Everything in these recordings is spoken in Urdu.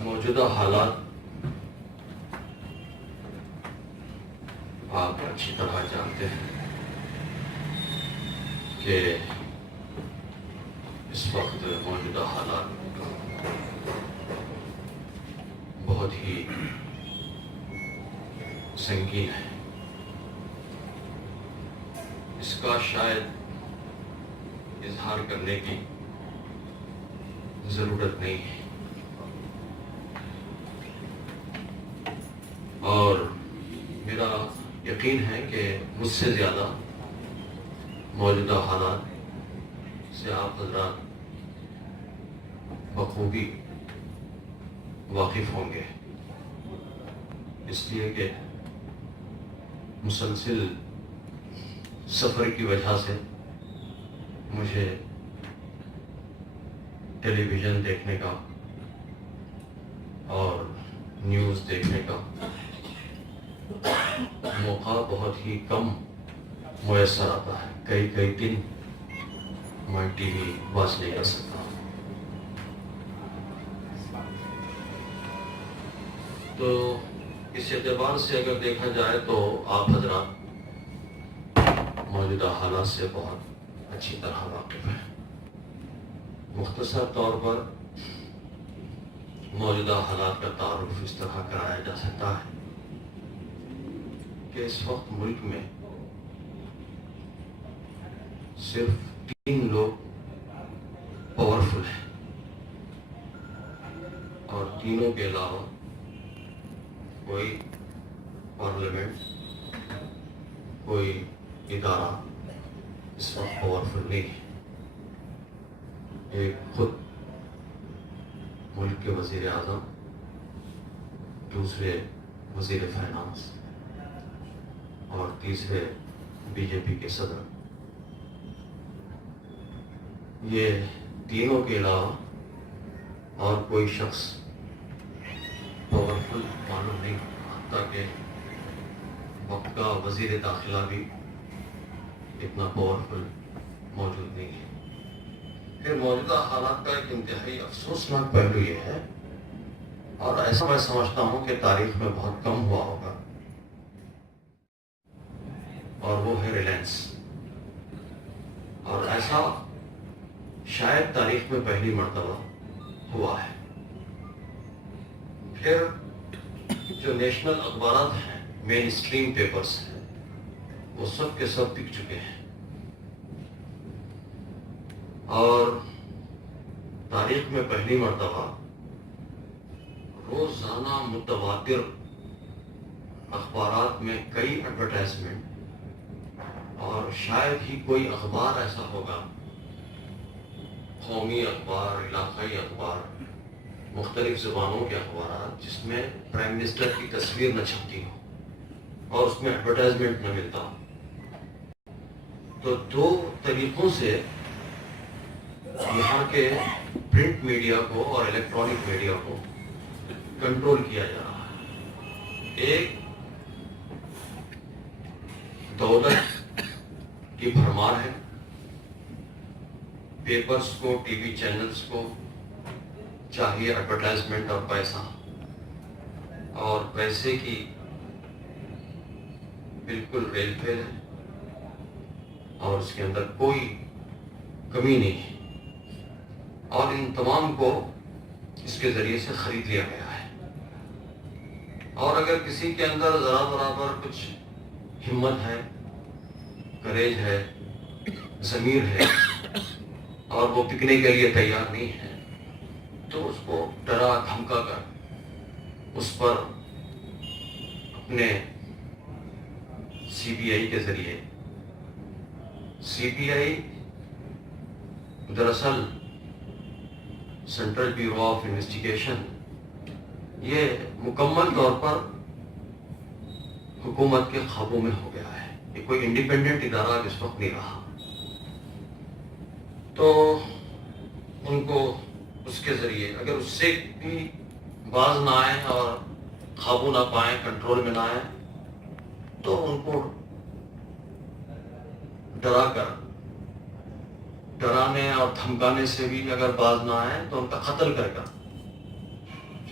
موجودہ حالات آپ اچھی طرح جانتے ہیں کہ اس وقت موجودہ حالات بہت ہی سنگین ہے. اس کا شاید اظہار کرنے کی ضرورت نہیں ہے، اور میرا یقین ہے کہ مجھ سے زیادہ موجودہ حالات سے آپ حضرات بخوبی واقف ہوں گے، اس لیے کہ مسلسل سفر کی وجہ سے مجھے ٹیلی ویژن دیکھنے کا اور نیوز دیکھنے کا موقع بہت ہی کم میسر آتا ہے. کئی دن میں ٹی وی واچ نہیں کر سکتا. تو اس اعتبار سے اگر دیکھا جائے تو آپ حضرات موجودہ حالات سے بہت اچھی طرح واقف ہیں. مختصر طور پر موجودہ حالات کا تعارف اس طرح کرایا جا سکتا ہے کہ اس وقت ملک میں صرف 3 لوگ پاورفل ہیں، اور تینوں کے علاوہ کوئی پارلیمنٹ، کوئی ادارہ اس وقت پاورفل نہیں ہے. ایک خود ملک کے وزیر اعظم، دوسرے وزیر فائنانس اور تیسرے بی جے پی کے صدر. یہ تینوں کے علاوہ اور کوئی شخص پاورفل معلوم نہیں، حتیٰ کہ وقت کا وزیر داخلہ بھی اتنا پاورفل موجود نہیں ہے. پھر موجودہ حالات کا ایک انتہائی افسوسناک پہلو یہ ہے، اور ایسا میں سمجھتا ہوں کہ تاریخ میں بہت کم ہوا ہوگا، اور وہ ہے ریلائنس. اور ایسا شاید تاریخ میں پہلی مرتبہ ہوا ہے. پھر جو نیشنل اخبارات ہیں، مین اسٹریم پیپرز ہیں، وہ سب کے سب بک چکے ہیں، اور تاریخ میں پہلی مرتبہ روزانہ متواتر اخبارات میں کئی ایڈورٹائزمنٹ، اور شاید ہی کوئی اخبار ایسا ہوگا، قومی اخبار، علاقائی اخبار، مختلف زبانوں کے اخبارات، جس میں پرائم منسٹر کی تصویر نہ چھپتی ہو اور اس میں ایڈورٹائزمنٹ نہ ملتا ہو. تو 2 طریقوں سے یہاں کے پرنٹ میڈیا کو اور الیکٹرانک میڈیا کو کنٹرول کیا جا رہا ہے. ایک دولت کی بھرمار ہے، پیپرز کو، ٹی وی چینلز کو چاہیے ایڈورٹائزمنٹ اور پیسہ، اور پیسے کی بالکل ریل پھیل ہے، اور اس کے اندر کوئی کمی نہیں ہے، اور ان تمام کو اس کے ذریعے سے خرید لیا گیا ہے. اور اگر کسی کے اندر ذرا برابر کچھ ہمت ہے، کریج ہے، ضمیر ہے، اور وہ بکنے کے لیے تیار نہیں ہے، تو اس کو ڈرا دھمکا کر اس پر اپنے سی بی آئی کے ذریعے، سی بی آئی دراصل سینٹرل بیورو آف انویسٹیگیشن، یہ مکمل طور پر حکومت کے قابو میں ہو گیا ہے. یہ کوئی انڈیپینڈنٹ ادارہ اس وقت نہیں رہا. تو ان کو اس کے ذریعے اگر اس سے بھی باز نہ آئیں اور قابو نہ پائیں، کنٹرول میں نہ آئیں، تو ان کو ڈرانے اور دھمکانے سے بھی اگر باز نہ آئیں تو ان کا قتل کر کر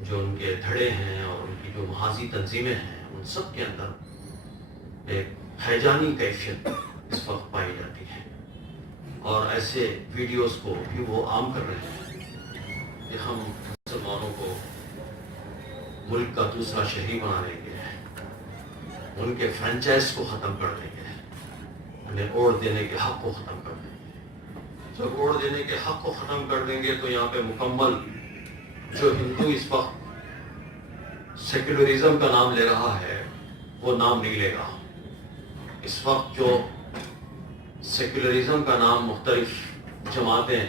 جو ان کے دھڑے ہیں اور ان کی جو محاذی تنظیمیں ہیں، ان سب کے اندر ایک ہیجانی کیفیت اس وقت پائی جاتی ہے، اور ایسے ویڈیوز کو بھی وہ عام کر رہے ہیں کہ ہم مسلمانوں کو ملک کا دوسرا شہری بنا دیں گے، ان کے فرنچائز کو ختم کر دیں گے، انہیں ووٹ دینے کے حق کو ختم کر دیں گے۔ جب ووٹ دینے کے حق کو ختم کر دیں گے تو یہاں پہ مکمل جو ہندو اس وقت سیکولرزم کا نام لے رہا ہے وہ نام نہیں لے گا۔ اس وقت جو سیکولرزم کا نام مختلف جماعتیں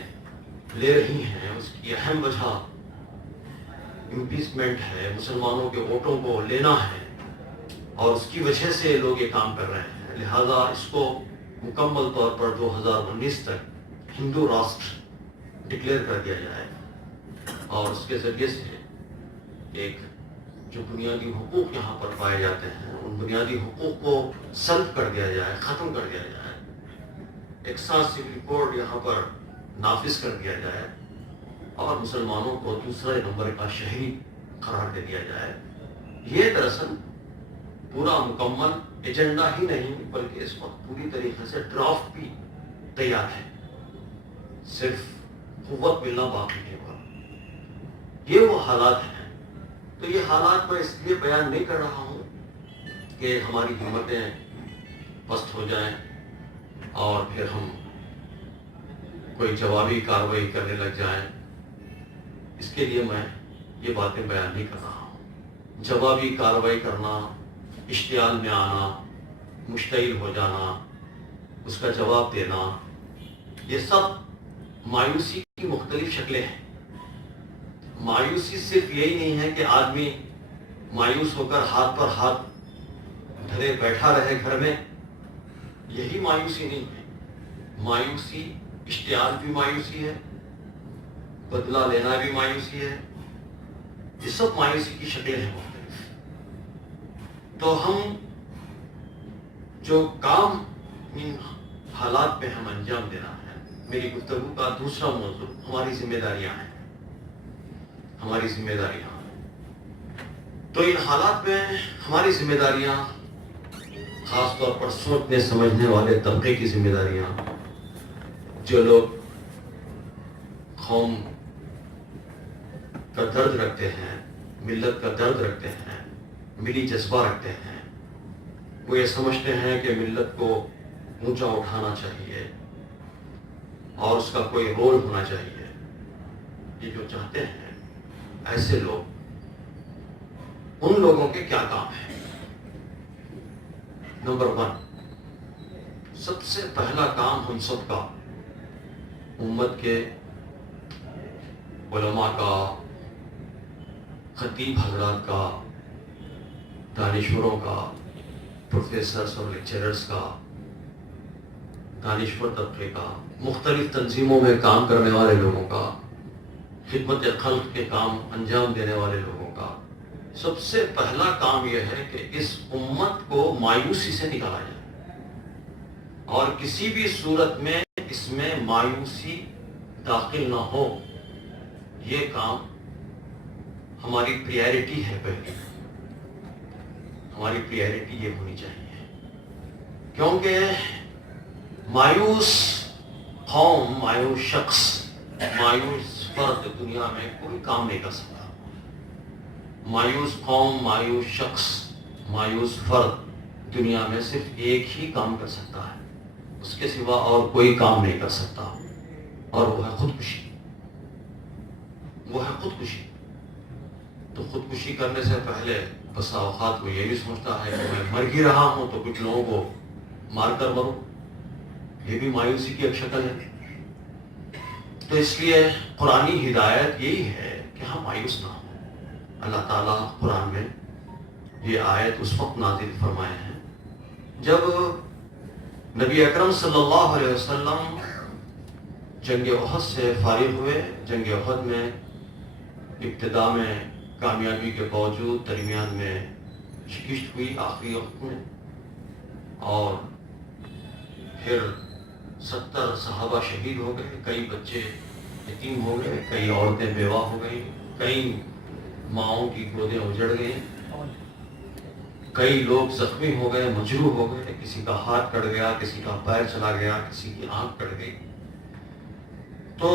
لے رہی ہیں، اس کی اہم وجہ امپیچمنٹ ہے، مسلمانوں کے ووٹوں کو لینا ہے، اور اس کی وجہ سے لوگ یہ کام کر رہے ہیں۔ لہذا اس کو مکمل طور پر 2019 تک ہندو راشٹر ڈکلیئر کر دیا جائے، اور اس کے ذریعے سے ایک جو بنیادی حقوق یہاں پر پائے جاتے ہیں ان بنیادی حقوق کو سلب کر دیا جائے، ختم کر دیا جائے، ایک ساتھ سول کوڈ یہاں پر نافذ کر دیا جائے، اور مسلمانوں کو دوسرے نمبر کا شہری قرار دے دیا جائے۔ یہ دراصل پورا مکمل ایجنڈا ہی نہیں بلکہ اس وقت پوری طریقے سے ڈرافٹ بھی تیار ہے، صرف قوت ملنا باقی ہے۔ یہ وہ حالات ہیں۔ تو یہ حالات میں اس لیے بیان نہیں کر رہا ہوں کہ ہماری ہمتیں پست ہو جائیں اور پھر ہم کوئی جوابی کارروائی کرنے لگ جائیں۔ اس کے لیے میں یہ باتیں بیان نہیں کر رہا ہوں۔ جوابی کارروائی کرنا، اشتعال میں آنا، مشتعل ہو جانا، اس کا جواب دینا، یہ سب مایوسی کی مختلف شکلیں ہیں۔ مایوسی صرف یہی نہیں ہے کہ آدمی مایوس ہو کر ہاتھ پر ہاتھ دھرے بیٹھا رہے گھر میں، یہی مایوسی نہیں ہے۔ مایوسی، اشتعال بھی مایوسی ہے، بدلہ لینا بھی مایوسی ہے، یہ سب مایوسی کی شکلیں ہیں مختلف۔ تو ہم جو کام ان حالات پہ ہم انجام دینا ہے، میری گفتگو کا دوسرا موضوع ہماری ذمہ داریاں ہیں، ہماری ذمہ داریاں۔ تو ان حالات میں ہماری ذمہ داریاں، خاص طور پر سوچنے سمجھنے والے طبقے کی ذمہ داریاں، جو لوگ قوم کا درد رکھتے ہیں، ملت کا درد رکھتے ہیں، ملی جذبہ رکھتے ہیں، وہ یہ سمجھتے ہیں کہ ملت کو اونچا اٹھانا چاہیے اور اس کا کوئی رول ہونا چاہیے، یہ جو چاہتے ہیں ایسے لوگ، ان لوگوں کے کیا کام ہے؟ نمبر 1، سب سے پہلا کام ہم سب کا، امت کے علماء کا، خطیب حضرات کا، دانشوروں کا، پروفیسرز اور لیکچررز کا، دانشور طبقے کا، مختلف تنظیموں میں کام کرنے والے لوگوں کا، خدمت خلق کے کام انجام دینے والے لوگوں کا، سب سے پہلا کام یہ ہے کہ اس امت کو مایوسی سے نکالا جائے، اور کسی بھی صورت میں اس میں مایوسی داخل نہ ہو۔ یہ کام ہماری پریارٹی ہے، پہلی ہماری پریارٹی یہ ہونی چاہیے، کیونکہ مایوس قوم، مایوس شخص، مایوس فرد دنیا میں کوئی کام نہیں کر سکتا۔ مایوس قوم، مایوس شخص، مایوس فرد دنیا میں صرف ایک ہی کام کر سکتا ہے، اس کے سوا اور کوئی کام نہیں کر سکتا، اور وہ ہے خودکشی۔ وہ ہے خودکشی۔ تو خودکشی کرنے سے پہلے بسا اوقات وہ یہ بھی سوچتا ہے کہ میں مر ہی رہا ہوں تو کچھ لوگوں کو مار کر مروں، یہ بھی مایوسی کی ایک شکل ہے۔ تو اس لیے قرآنی ہدایت یہی ہے کہ ہم مایوس نہ ہوں۔ اللہ تعالیٰ قرآن میں یہ آیت اس وقت نازل فرمائے ہیں جب نبی اکرم صلی اللہ علیہ وسلم جنگ احد سے فارغ ہوئے۔ جنگ احد میں ابتدا میں کامیابی کے باوجود درمیان میں شکست ہوئی آخری وقت میں، اور پھر 70 صحابہ شہید ہو گئے، کئی بچے یتیم ہو گئے، کئی عورتیں بیوہ ہو گئیں، کئی ماؤں کی گودیں اجڑ گئی، کئی لوگ زخمی ہو گئے، مجروح ہو گئے، کسی کا ہاتھ کٹ گیا، کسی کا پیر چلا گیا، کسی کی آنکھ کٹ گئی. تو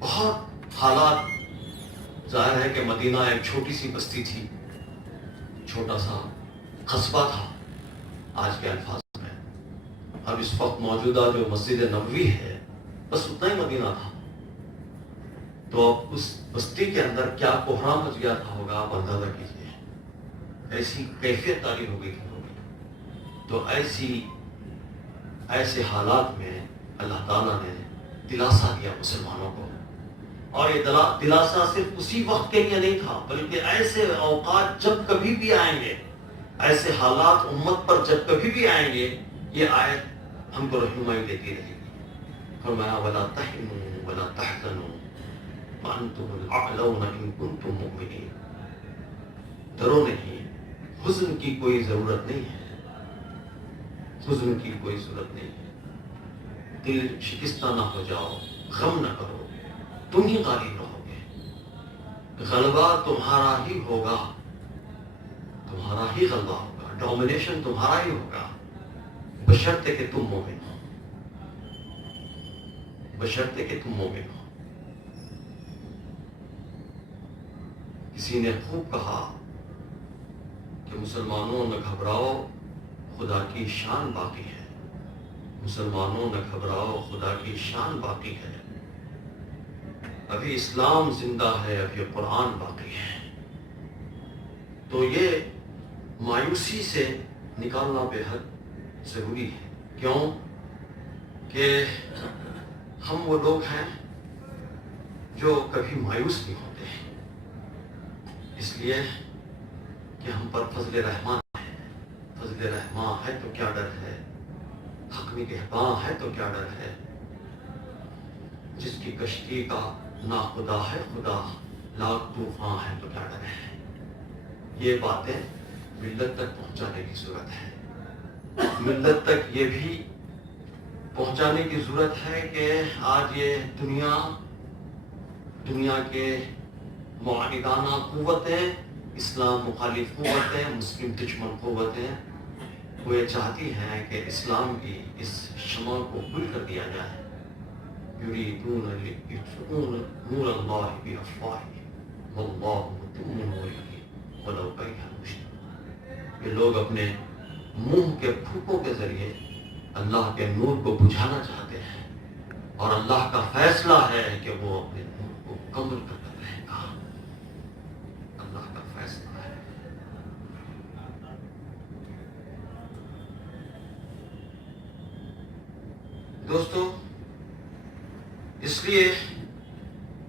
بہت حالات، ظاہر ہے کہ مدینہ ایک چھوٹی سی بستی تھی، چھوٹا سا قصبہ تھا آج کے الفاظ میں. اب اس وقت موجودہ جو مسجد نبوی ہے بس اتنا ہی مدینہ تھا. تو اب اس بستی کے اندر کیا کوہرام مچ گیا تھا ہوگا، آپ اندازہ کیجیے. ایسی کیفیت تاری ہو گئی تھی لوگوں. تو ایسے حالات میں اللہ تعالیٰ نے دلاسا دیا مسلمانوں کو. اور یہ دلاسا صرف اسی وقت کے لیے نہیں تھا، بلکہ ایسے اوقات جب کبھی بھی آئیں گے، ایسے حالات امت پر جب کبھی بھی آئیں گے، یہ آیت ہم کو رہنمائی دیتی رہے گی. فرمایا وَلَا تَهِنُوا وَلَا تَحْزَنُوا وَأَنْتُمُ الْأَعْلَوْنَ إِن كُنتُم مُؤْمِنِينَ. ڈرو نہیں، حزن کی کوئی ضرورت نہیں ہے، حزن کی کوئی ضرورت نہیں ہے. دل شکستہ نہ ہو جاؤ، غم نہ کرو، تم ہی غالب رہو گے، غلبہ تمہارا ہی ہوگا، تمہارا ہی غلبہ ہوگا، ڈومینیشن تمہارا ہی ہوگا، بشرطے کہ تم مومن ہو، بشرطے کہ تم مومن ہو. کسی نے خوب کہا کہ مسلمانوں نہ گھبراؤ، خدا کی شان باقی ہے. مسلمانوں نہ گھبراؤ، خدا کی شان باقی ہے. ابھی اسلام زندہ ہے، ابھی قرآن باقی ہے. تو یہ مایوسی سے نکالنا بے حد ضروری ہے. کیوں کہ ہم وہ لوگ ہیں جو کبھی مایوس نہیں ہوتے ہیں، اس لیے کہ ہم پر فضل رحمان ہے. فضل رحمان ہے تو کیا ڈر ہے، حق نگہباں ہے تو کیا ڈر ہے. جس کی کشتی کا نا خدا ہے خدا، لاکھ طوفان ہے تو کیا ڈر ہے. یہ باتیں ملت تک پہنچانے کی ضرورت ہے. ملت تک یہ بھی پہنچانے کی ضرورت ہے کہ آج یہ دنیا کے معاندانہ قوتیں، اسلام مخالف قوتیں، مسلم دشمن قوتیں، وہ یہ چاہتی ہیں کہ اسلام کی اس شمع کو گل کر دیا جائے. یریدون لیطفئوا نور اللہ بافواہہم واللہ متم نورہ ولو کرہ المجرمون. یہ لوگ اپنے منہ کے پھوکوں کے ذریعے اللہ کے نور کو بجھانا چاہتے ہیں، اور اللہ کا فیصلہ ہے کہ وہ اپنے نور کو مکمل کر رہے گا. اللہ کا فیصلہ ہے. دوستو، اس لیے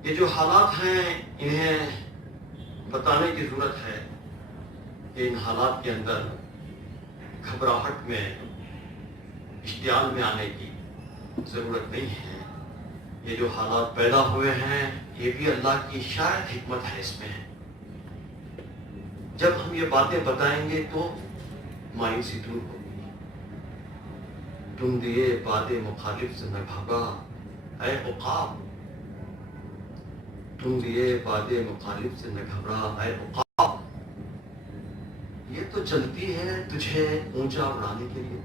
یہ جو حالات ہیں انہیں بتانے کی ضرورت ہے کہ ان حالات کے اندر گھبراہٹ میں، اشتعال میں آنے کی ضرورت نہیں ہے. یہ جو حالات پیدا ہوئے ہیں یہ بھی اللہ کی شاید حکمت ہے اس میں. جب ہم یہ باتیں بتائیں گے تو مایوسی دور ہوگی. تم دیے باد مخالف سے نہ گھبرا اے عقاب، تم دیے باد مخالف سے نہ گھبرا اے عقاب. یہ تو چلتی ہے تجھے اونچا اڑانے کے لیے،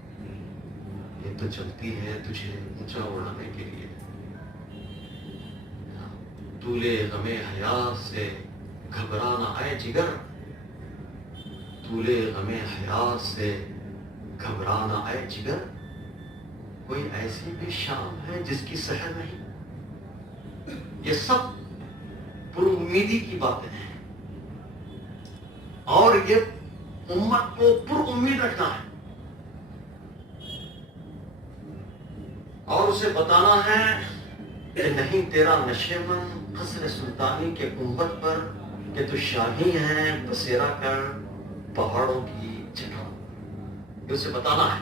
یہ تو چلتی ہے تجھے اونچا اڑانے کے لیے. طولے غم حیات سے گھبرانا اے جگر، طولے غم حیات سے گھبرانا اے جگر. کوئی ایسی بھی شام ہے جس کی سحر نہیں. یہ سب پر امیدی کی باتیں ہیں، اور یہ امت کو پر امید رکھنا ہے اور اسے بتانا ہے کہ نہیں تیرا نشیمن قصر سلطانی کے گنبد پر کہ تو شاہی ہے بسیرا کر پہاڑوں کی جگہ. یہ اسے بتانا ہے.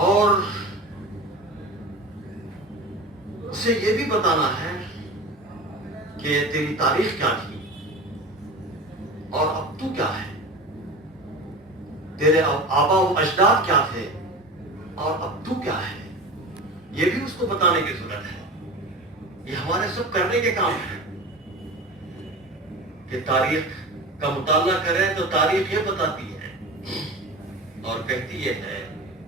اور اسے یہ بھی بتانا ہے کہ تیری تاریخ کیا تھی اور اب تو کیا ہے، تیرے آبا و اجداد کیا تھے اور اب تو کیا ہے. یہ بھی اس کو بتانے کی ضرورت ہے. یہ ہمارے سب کرنے کے کام ہیں کہ تاریخ کا مطالعہ کریں تو تاریخ یہ بتاتی ہے اور کہتی یہ ہے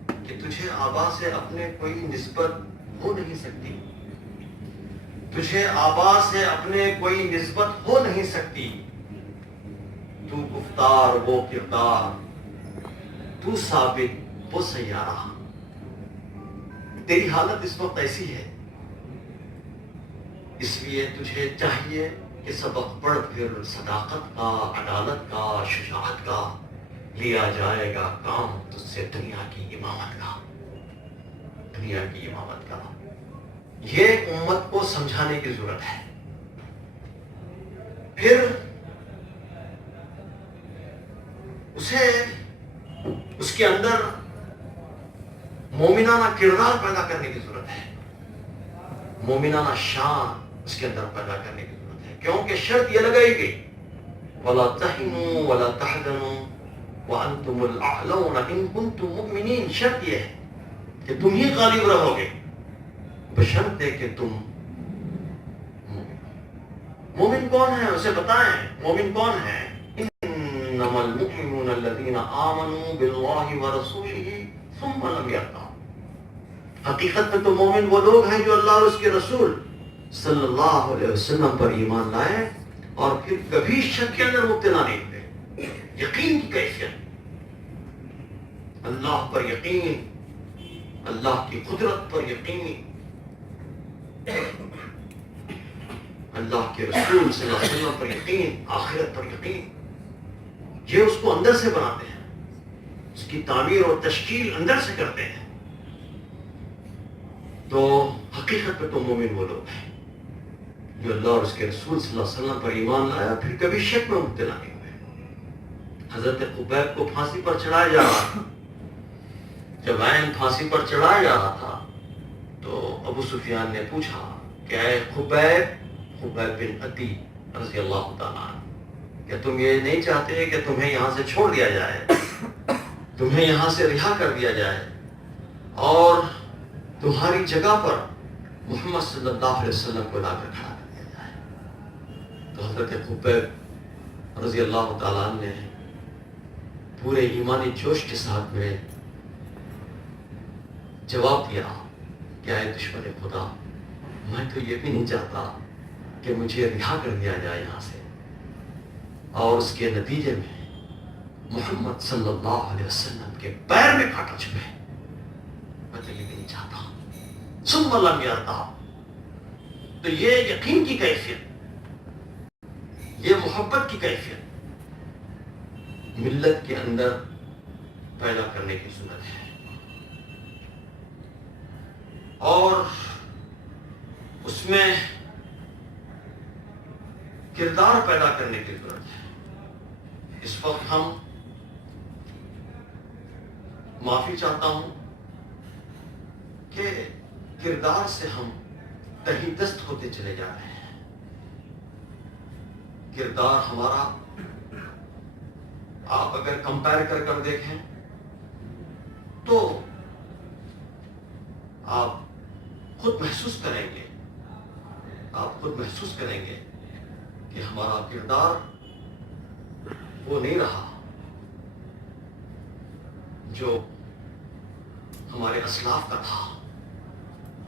کہ تجھے آبا سے اپنے کوئی نسبت ہو نہیں سکتی، تجھے آبا سے اپنے کوئی نسبت ہو نہیں سکتی، تو گفتار وہ کردار، تو ثابت وہ سیارہ۔ تیری حالت اس وقت ایسی ہے، اس لیے تجھے چاہیے کہ سبق پڑھ پھر صداقت کا، عدالت کا، شجاعت کا، لیا جائے گا کام تجھ سے دنیا کی امامت کا، دنیا کی امامت کا۔ یہ امت کو سمجھانے کی ضرورت ہے۔ پھر اسے اس کے اندر مومنانہ کردار پیدا کرنے کی ضرورت ہے، مومنانہ شان اس کے اندر پیدا کرنے کی ضرورت ہے، کیونکہ شرط یہ لگائی گئی وَلَا تَهِنُوا وَلَا تَحْزَنُوا وَأَنْتُمُ الْأَعْلَوْنَ إِن كُنتُم مُؤْمِنِينَ۔ شرط یہ ہے کہ تم ہی غالب رہو گے بشرط کہ تم مومن کون ہے اسے بتائیں، مومن کون ہے؟ انما المؤمنون الذين آمنوا بالله ورسوله ثم لم يرتابوا۔ حقیقت میں تو مومن وہ لوگ ہیں جو اللہ اور اس کے رسول صلی اللہ علیہ وسلم پر ایمان لائے اور پھر کبھی شک کے اندر مبتلا نہیں ہوئے۔ یقین کی کیفیت، اللہ پر یقین، اللہ کی قدرت پر یقین، اللہ کے رسول صلی اللہ علیہ وسلم پر یقین، آخرت پر یقین، یہ اس کو اندر سے بناتے ہیں، اس کی تعمیر اور تشکیل اندر سے کرتے ہیں۔ تو حقیقت میں تو مومن وہ لوگ ہیں جو اللہ اور اس کے رسول صلی اللہ علیہ وسلم پر ایمان لایا پھر کبھی شک میں مبتلا نہیں ہوئے۔ حضرت خبیب کو پھانسی پر چڑھایا جا رہا تھا، جب عین پھانسی پر چڑھایا جا رہا تھا تو ابو سفیان نے پوچھا کہ اے خبیب بن عدی رضی اللہ تعالیٰ عنہ، کہ تم یہ نہیں چاہتے کہ تمہیں یہاں سے چھوڑ دیا جائے، تمہیں یہاں سے رہا کر دیا جائے اور تمہاری جگہ پر محمد صلی اللہ علیہ وسلم کو لا کر کھڑا کر دیا جائے؟ تو حضرت خبیب رضی اللہ تعالیٰ عنہ نے پورے ایمانی جوش کے ساتھ میں جواب دیا کہ اے دشمن خدا، میں تو یہ بھی نہیں چاہتا کہ مجھے رہا کر دیا جائے یہاں سے، اور اس کے نتیجے میں محمد صلی اللہ علیہ وسلم کے پیر میں کانٹا چھپے، میں تو یہ بھی نہیں چاہتا۔ ثم لم يرتاب، تو یہ یقین کی کیفیت، یہ محبت کی کیفیت ملت کے اندر پیدا کرنے کی ضرورت ہے، اور اس میں کردار پیدا کرنے کی ضرورت ہے۔ اس وقت ہم معافی چاہتا ہوں کہ کردار سے ہم کہیں دست ہوتے چلے جا رہے ہیں۔ کردار ہمارا آپ اگر کمپیئر کر دیکھیں تو آپ خود محسوس کریں گے، آپ خود محسوس کریں گے کہ ہمارا کردار وہ نہیں رہا جو ہمارے اسلاف کا تھا،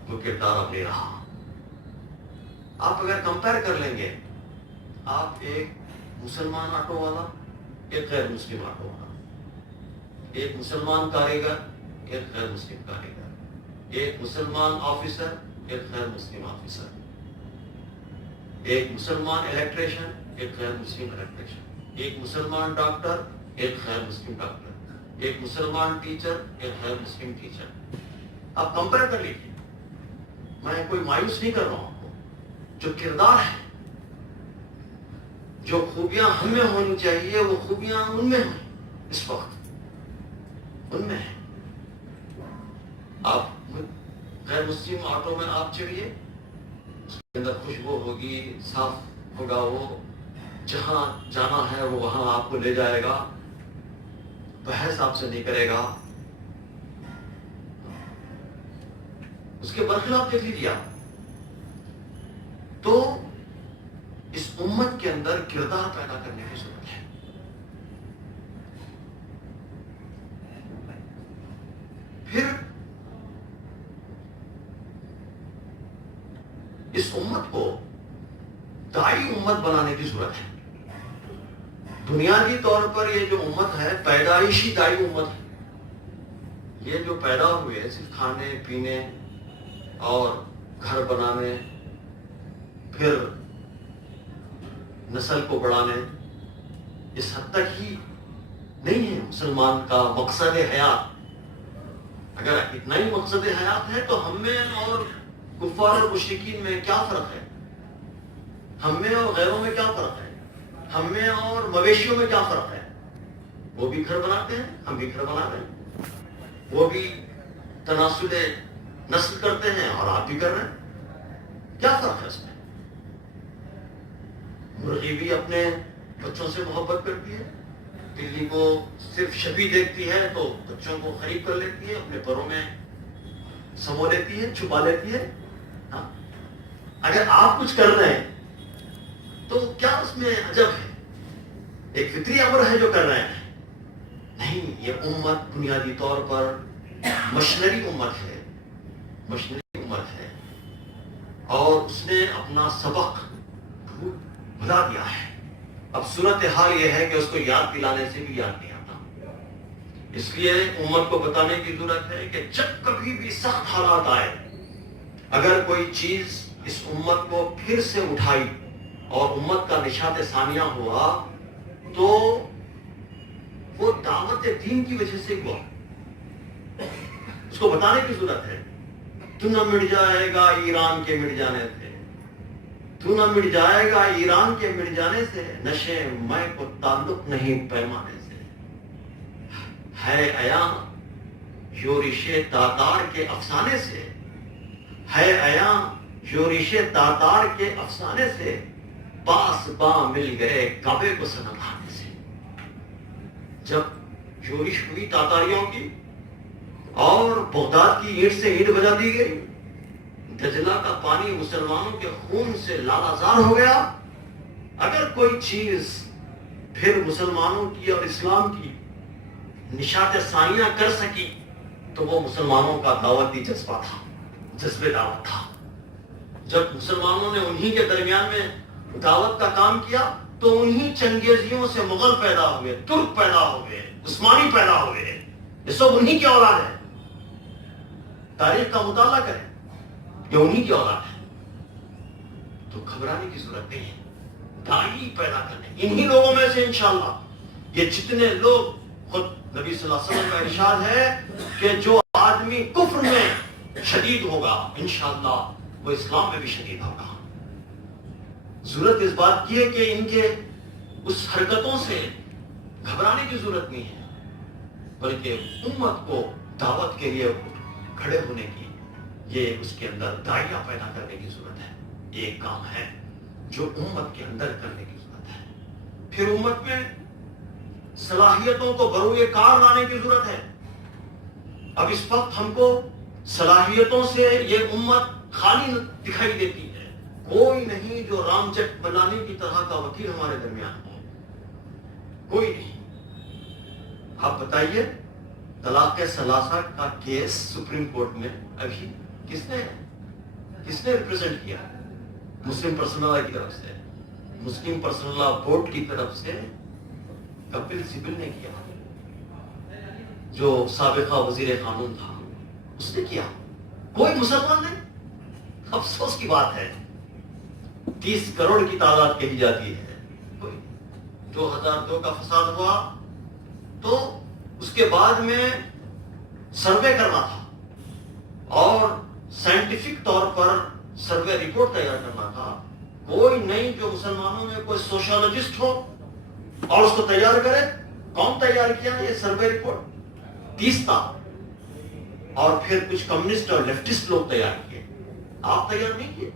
وہ کردار اب نہیں رہا۔ آپ اگر کمپیئر کر لیں گے، آپ ایک مسلمان آٹو والا، ایک غیر مسلم آٹو والا، ایک مسلمان کاریگر، ایک غیر مسلم کاریگر، ایک مسلمان آفیسر، ایک غیر مسلم آفیسر، ایک مسلمان الیکٹریشن، ایک غیر مسلم الیکٹریشن، ایک مسلمان ڈاکٹر، ایک غیر مسلم ڈاکٹر، ایک مسلمان ٹیچر، ایک غیر مسلم ٹیچر۔ آپ کمپیئر کر لیجیے، میں کوئی مایوس نہیں کر رہا ہوں آپ کو۔ جو کردار ہے، جو خوبیاں ہم میں ہونی چاہیے وہ خوبیاں ان میں ہیں، اس وقت ان میں ہیں۔ آپ غیر مسلم آٹو میں آپ چڑھیے، اس کے اندر خوشبو ہوگی، صاف ہوگا، وہ جہاں جانا ہے وہ وہاں آپ کو لے جائے گا، بحث آپ سے نہیں کرے گا۔ اس کے برخلاف دیکھ لیجیے آپ، تو اس امت کے اندر کردار پیدا کرنے کی ضرورت ہے. پھر اس امت کو داعی امت بنانے کی ضرورت ہے. بنیادی طور پر یہ جو امت ہے پیدائشی داعی امت ہے. یہ جو پیدا ہوئے صرف کھانے پینے اور گھر بنانے پھر نسل کو بڑھانے اس حد تک ہی نہیں ہے مسلمان کا مقصد حیات. اگر اتنا ہی مقصد حیات ہے تو ہم میں اور کفار اور مشرکین میں کیا فرق ہے؟ ہم میں اور غیروں میں کیا فرق ہے؟ ہم میں اور مویشیوں میں کیا فرق ہے؟ وہ بھی گھر بناتے ہیں، ہم بھی گھر بنا رہے ہیں. وہ بھی تناسل نسل کرتے ہیں اور آپ بھی کر رہے ہیں. کیا فرق ہے اس میں؟ مرغی بھی اپنے بچوں سے محبت کرتی ہے، بلی کو صرف شبی دیکھتی ہے تو بچوں کو قریب کر لیتی ہے، اپنے پروں میں سمو لیتی ہے، چھپا لیتی ہے. ہاں؟ اگر آپ کچھ کر رہے ہیں تو کیا اس میں عجب ہے؟ ایک فطری امر ہے جو کر رہے ہیں. نہیں، یہ امت بنیادی طور پر مشنری امت ہے، مشنری امت ہے، اور اس نے اپنا سبق بھلا دیا ہے. اب صورتحال یہ ہے کہ اس کو یاد دلانے سے بھی یاد نہیں آتا. اس لیے امت کو بتانے کی ضرورت ہے کہ جب کبھی بھی سخت حالات آئے، اگر کوئی چیز اس امت کو پھر سے اٹھائی اور امت کا نشاط ثانیہ ہوا تو وہ دعوت دین کی وجہ سے ہوا. اس کو بتانے کی ضرورت ہے. تو نہ مٹ جائے گا ایران کے مٹ جانے سے، تو نہ مٹ جائے گا ایران کے مٹ جانے سے، نشے میں کو تعلق نہیں پیمانے سے. ہے عیاں یورش تاتار کے افسانے سے، ہے عیاں یورش تاتار کے افسانے سے، پاس باں مل گئے کعبے کو صنم کھانے سے. جب یورش ہوئی تاتاریوں کی اور بغداد کی اینٹ سے اینٹ بجا دی گئی، دجلہ کا پانی مسلمانوں کے خون سے لالازار ہو گیا، اگر کوئی چیز پھر مسلمانوں کی اور اسلام کی نشاط ثانیہ کر سکی تو وہ مسلمانوں کا دعوتی جذبہ تھا، جذبے دعوت تھا. جب مسلمانوں نے انہی کے درمیان میں دعوت کا کام کیا تو انہی چنگیزیوں سے مغل پیدا ہوئے، ترک پیدا ہوئے، عثمانی پیدا ہوئے. یہ سب انہی کی اولاد ہے. تاریخ کا مطالعہ کریں، یہ انہی کی اولاد ہے. تو گھبرانے کی ضرورت نہیں ہے. داعی پیدا کرنے انہی لوگوں میں سے انشاءاللہ. یہ جتنے لوگ، خود نبی صلی اللہ علیہ وسلم کا ارشاد ہے کہ جو آدمی کفر میں شدید ہوگا انشاءاللہ وہ اسلام میں بھی شدید ہوگا. ضرورت اس بات کی ہے کہ ان کے اس حرکتوں سے گھبرانے کی ضرورت نہیں ہے، بلکہ امت کو دعوت کے لیے کھڑے ہونے کی، یہ اس کے اندر داعیہ پیدا کرنے کی ضرورت ہے. یہ ایک کام ہے جو امت کے اندر کرنے کی ضرورت ہے. پھر امت میں صلاحیتوں کو بروئے کار لانے کی ضرورت ہے. اب اس وقت ہم کو صلاحیتوں سے یہ امت خالی دکھائی دیتی ہے. کوئی نہیں جو رام جٹ بنانے کی طرح کا وکیل ہمارے درمیان ہو، کوئی نہیں. آپ بتائیے، طلاق ثلاثہ کا کیس سپریم کورٹ میں ابھی کس نے ریپرزینٹ کیا؟ مسلم پرسنل لا کی طرف سے، مسلم پرسنل لا بورڈ کی طرف سے کپل سبل نے کیا، جو سابقہ وزیر قانون تھا اس نے کیا. کوئی مسلمان نہیں. افسوس کی بات ہے، 30 کروڑ کی تعداد کہی جاتی ہے. 2002 کا فساد ہوا تو اس کے بعد میں سروے کرنا تھا اور سائنٹیفک طور پر سروے رپورٹ تیار کرنا تھا. کوئی نہیں جو مسلمانوں میں کوئی سوشالوجسٹ ہو اور اس کو تیار کرے. کون تیار کیا یہ سروے رپورٹ؟ 30 تھا، اور پھر کچھ کمیونسٹ اور لیفٹسٹ لوگ تیار کیے. آپ تیار نہیں کیے.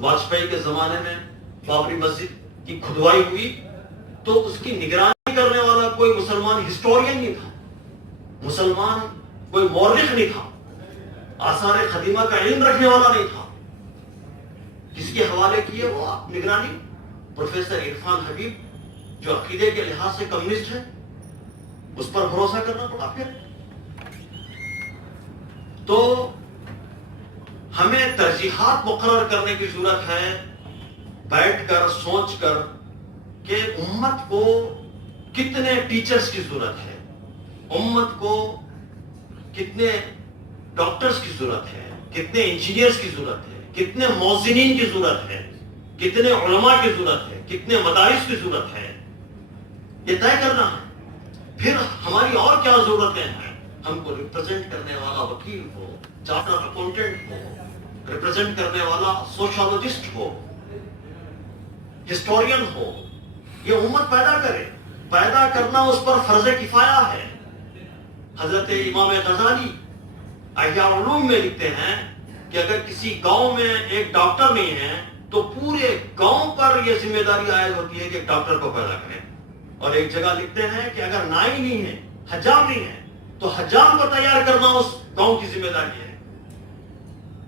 واجپئی کے زمانے میں بابری مسجد کی کھدوائی ہوئی تو اس کی نگرانی کرنے والا کوئی مسلمان ہسٹورین نہیں تھا، مسلمان کوئی مورخ نہیں تھا، آثار قدیمہ کا علم رکھنے والا نہیں تھا. کس کے حوالے کیے وہ آپ نگرانی؟ پروفیسر عرفان حبیب جو عقیدے کے لحاظ سے کمیونسٹ ہے، اس پر بھروسہ کرنا پڑا پھر۔ تو ہمیں ترجیحات مقرر کرنے کی ضرورت ہے، بیٹھ کر سوچ کر کہ امت کو کتنے ٹیچرز کی ضرورت ہے، امت کو کتنے ڈاکٹرز کی ضرورت ہے، کتنے انجینئرز کی ضرورت ہے، کتنے موزنین کی ضرورت ہے، کتنے علماء کی ضرورت ہے، کتنے مدارس کی ضرورت ہے، یہ طے کرنا ہے۔ پھر ہماری اور کیا ضرورتیں ہیں؟ ہم کو ریپرزینٹ کرنے والا وکیل ہو، چارٹر اکاؤنٹنٹ ہو، ریپرزینٹ کرنے والا سوشولوجسٹ ہو، ہسٹورین ہو، یہ امت پیدا کرے۔ پیدا کرنا اس پر فرض کفایہ ہے۔ حضرت امام غزالی احیاء علوم میں لکھتے ہیں کہ اگر کسی گاؤں میں ایک ڈاکٹر نہیں ہے تو پورے گاؤں پر یہ ذمہ داری عائد ہوتی ہے کہ ایک ڈاکٹر کو پیدا کریں۔ اور ایک جگہ لکھتے ہیں کہ اگر نائی نہیں ہے، حجام نہیں ہے، تو حجام کو تیار کرنا اس گاؤں کی ذمہ داری ہے۔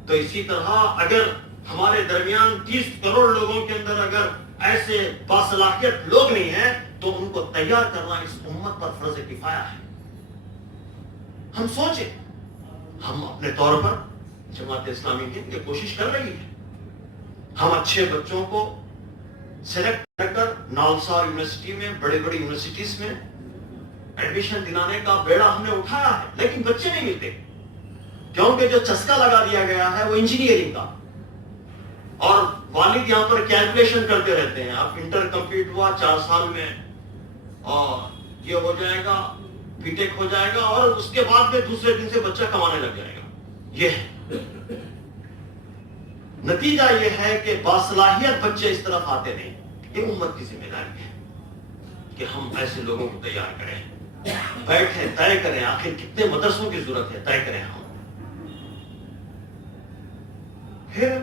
تو اسی طرح اگر ہمارے درمیان 30 کروڑ لوگوں کے اندر اگر ایسے باصلاحیت لوگ نہیں ہیں تو ان کو تیار کرنا اس امت پر فرض کفایہ ہے۔ ہم سوچیں، ہم اپنے طور پر جماعت اسلامی ہند یہ کوشش کر رہی ہے، ہم اچھے بچوں کو سلیکٹ کر کر نالسا یونیورسٹی میں، بڑے بڑی یونیورسٹیز میں ایڈمیشن دلانے کا بیڑا ہم نے اٹھایا ہے، لیکن بچے نہیں ملتے کیونکہ جو چسکا لگا دیا گیا ہے وہ انجینئرنگ کا، اور والد یہاں پر کیلکولیشن کرتے رہتے ہیں، اب انٹر کمپلیٹ ہوا 4 سال میں اور یہ ہو جائے گا، بی ٹیک ہو جائے گا، اور اس کے بعد میں دوسرے دن سے بچہ کمانے لگ جائے گا۔ یہ ہے نتیجہ، یہ ہے کہ باصلاحیت بچے اس طرف آتے نہیں۔ یہ امت کی ذمہ داری ہے کہ ہم ایسے لوگوں کو تیار کریں، بیٹھیں، طے کریں آخر کتنے مدرسوں کی ضرورت ہے، طے کریں ہم۔ پھر